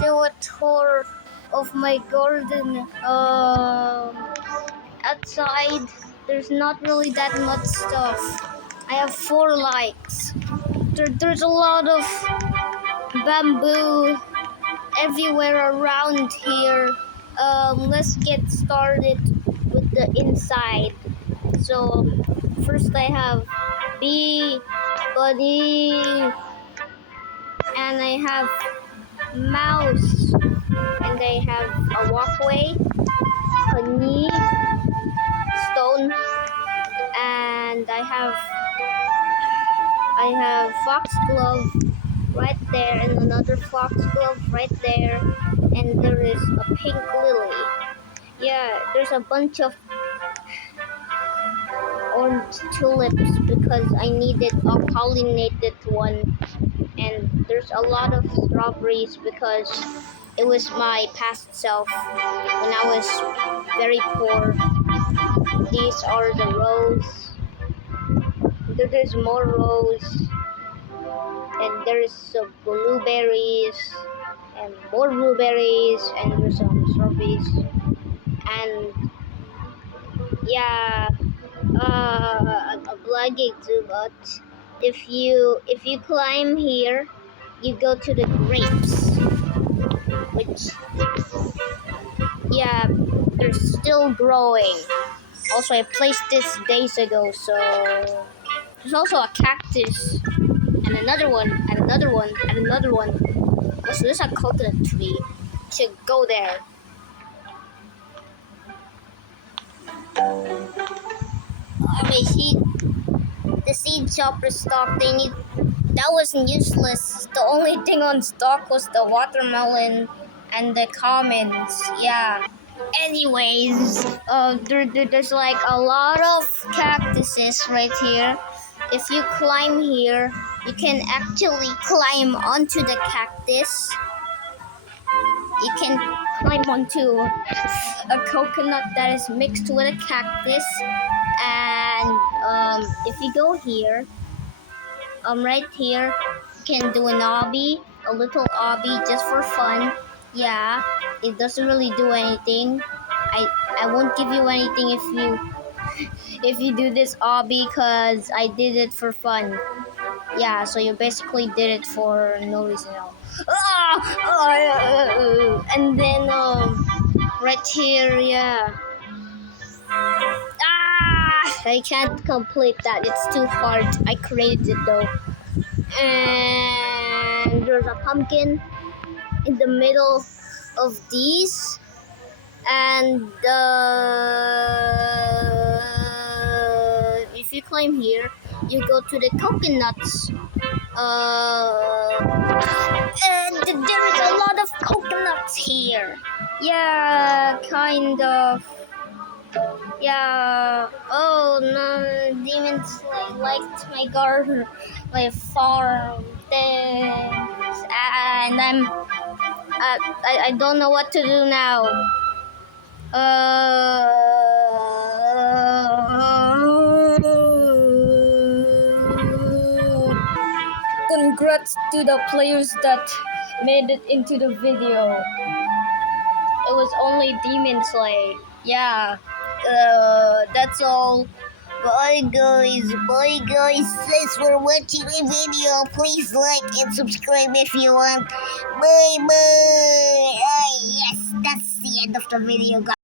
do a tour of my garden. Outside, there's not really that much stuff. I have 4 lights. There's a lot of bamboo everywhere around here. Let's get started with the inside. So first I have bee, buddy, and I have mouse, and I have a walkway, honey, stone, and I have foxglove right there, and another foxglove right there, and there is a pink lily. Yeah, there's a bunch of orange tulips because I needed a pollinated one, and there's a lot of strawberries because it was my past self when I was very poor. These are the rows. There's more rows, and there's some blueberries and more blueberries, and there's some strawberries, and yeah, I'm lagging too much. If you climb here, you go to the grapes, which yeah, they're still growing. Also, I placed this days ago, so there's also a cactus, and another one, and another one, and another one. Also, there's a coconut tree. Should go there. My seed, the seed chopper stock. That wasn't useless. The only thing on stock was the watermelon and the commons. Yeah. Anyways, there's like a lot of cactuses right here. If you climb here, you can actually climb onto the cactus. You can climb onto a coconut that is mixed with a cactus. And if you go here, right here, you can do an obby, a little obby just for fun. Yeah, it doesn't really do anything. I won't give you anything if you do this obby because I did it for fun. Yeah, so you basically did it for no reason at all. And then right here, yeah. I can't complete that. It's too hard. I created it though. And there's a pumpkin in the middle of these. And if you climb here, you go to the coconuts. And there is a lot of coconuts here. Yeah, kind of. Yeah. Oh no, demons liked my garden, my farm things, and I don't know what to do now. Congrats to the players that made it into the video. It was only Demon Slay. Yeah. That's all. Bye guys. Bye guys. Thanks for watching the video. Please like and subscribe if you want. Bye bye. Yes, that's the end of the video, guys.